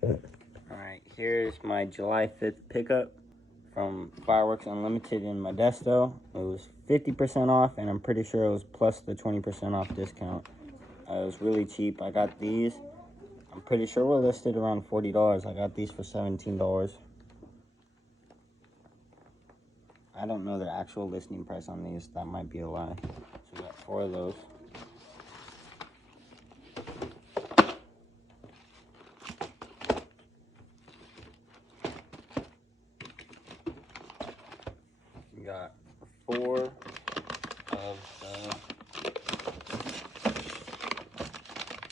Alright, here's my July 5th pickup from Fireworks Unlimited in Modesto. It was 50% off, and I'm pretty sure it was plus the 20% off discount. It was really cheap. I got these. I'm pretty sure we're listed around $40. I got these for $17. I don't know the actual listing price on these. That might be a lie. So we got 4 of those. We got 4 of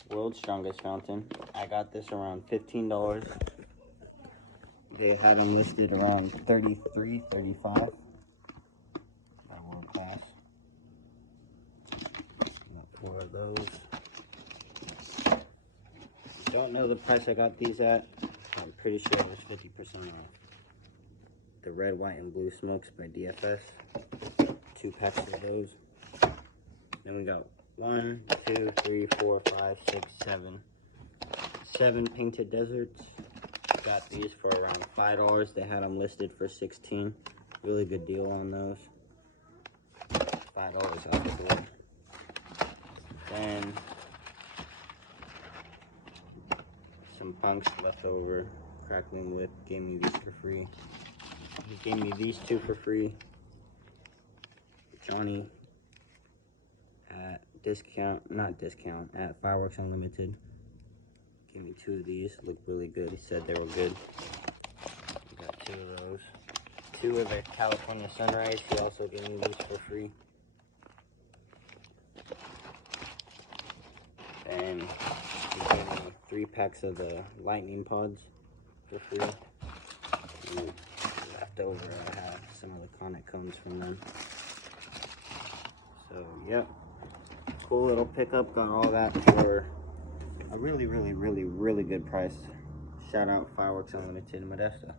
the World's Strongest Fountain. I got this around $15. They had them listed around $33, $35. World Class. Got 4 of those. Don't know the price I got these at. I'm pretty sure it was 50% off. The Red, White, and Blue Smokes by DFS. 2 packs of those. Then we got 1, 2, 3, 4, 5, 6, 7. 7 Painted Deserts. Got these for around $5. They had them listed for $16. Really good deal on those. $5 off the board. Then some Punks leftover. Crackling Whip gave me these for free. He gave me these 2 for free. Johnny at at Fireworks Unlimited gave me 2 of these. Look really good. He said they were good. We got 2 of those. 2 of the California Sunrise. He also gave me these for free. And he gave me 3 packs of the Lightning Pods for free. And left over, I have some of the Conic cones from them. So, yep. Cool little pickup. Got all that for a really good price. Shout out Fireworks Unlimited in Modesto.